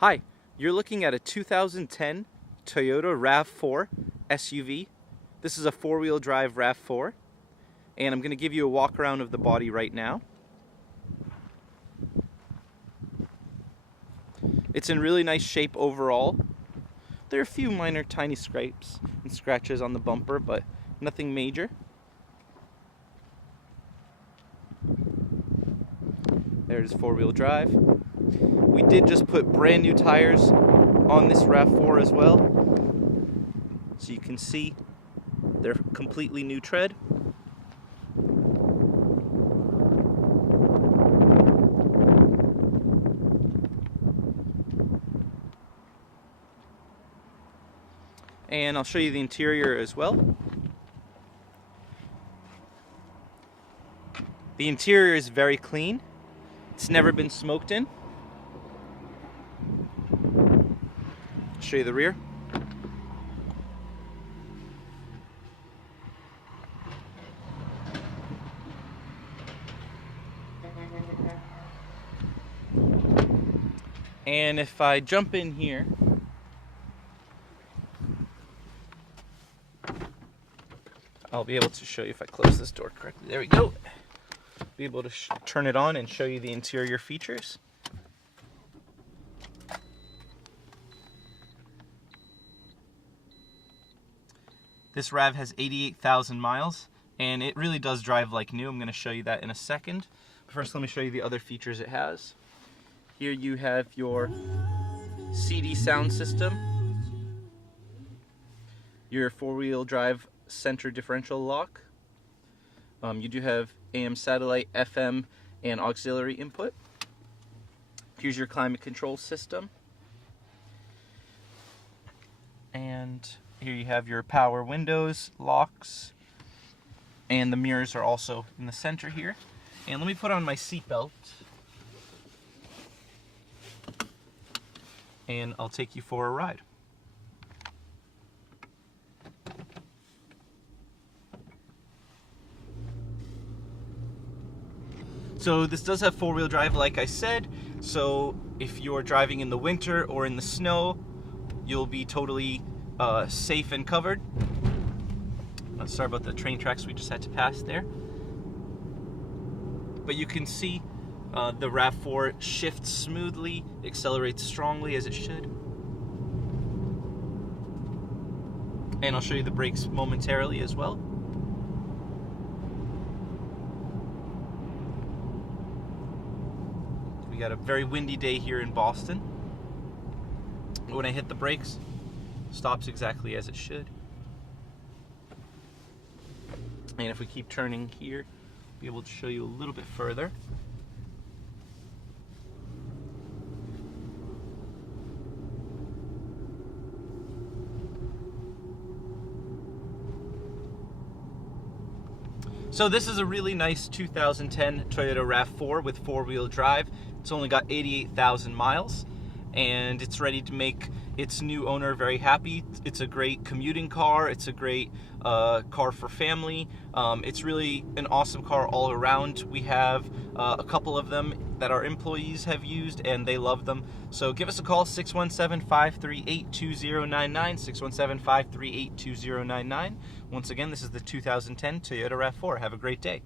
Hi, you're looking at a 2010 Toyota RAV4 SUV. This is a four-wheel drive RAV4, and I'm going to give you a walk around of the body right now. It's in really nice shape overall. There are a few minor tiny scrapes and scratches on the bumper, but nothing major. There's four-wheel drive. We did just put brand new tires on this RAV4 as well. So you can see they're completely new tread. And I'll show you the interior as well. The interior is very clean. It's never been smoked in. I'll show you the rear. And if I jump in here, I'll be able to show you if I close this door correctly. There we go. Be able to turn it on and show you the interior features. This RAV has 88,000 miles, and it really does drive like new. I'm going to show you that in a second. But first, let me show you the other features it has. Here you have your CD sound system, your four-wheel drive center differential lock. You do have AM satellite, FM, and auxiliary input. Here's your climate control system. And here you have your power windows, locks, and the mirrors are also in the center here. And let me put on my seatbelt, and I'll take you for a ride. So this does have four-wheel drive, like I said, so if you're driving in the winter or in the snow, you'll be totally safe and covered. Sorry about the train tracks we just had to pass there. But you can see the RAV4 shifts smoothly, accelerates strongly as it should. And I'll show you the brakes momentarily as well. We got a very windy day here in Boston. When I hit the brakes, it stops exactly as it should. And if we keep turning here, I'll be able to show you a little bit further. So this is a really nice 2010 Toyota RAV4 with four-wheel drive. It's only got 88,000 miles, and it's ready to make its new owner very happy. It's a great commuting car. It's a great car for family. It's really an awesome car all around. We have a couple of them that our employees have used, and they love them. So give us a call, 617-538-2099, 617-538-2099. Once again, this is the 2010 Toyota RAV4. Have a great day.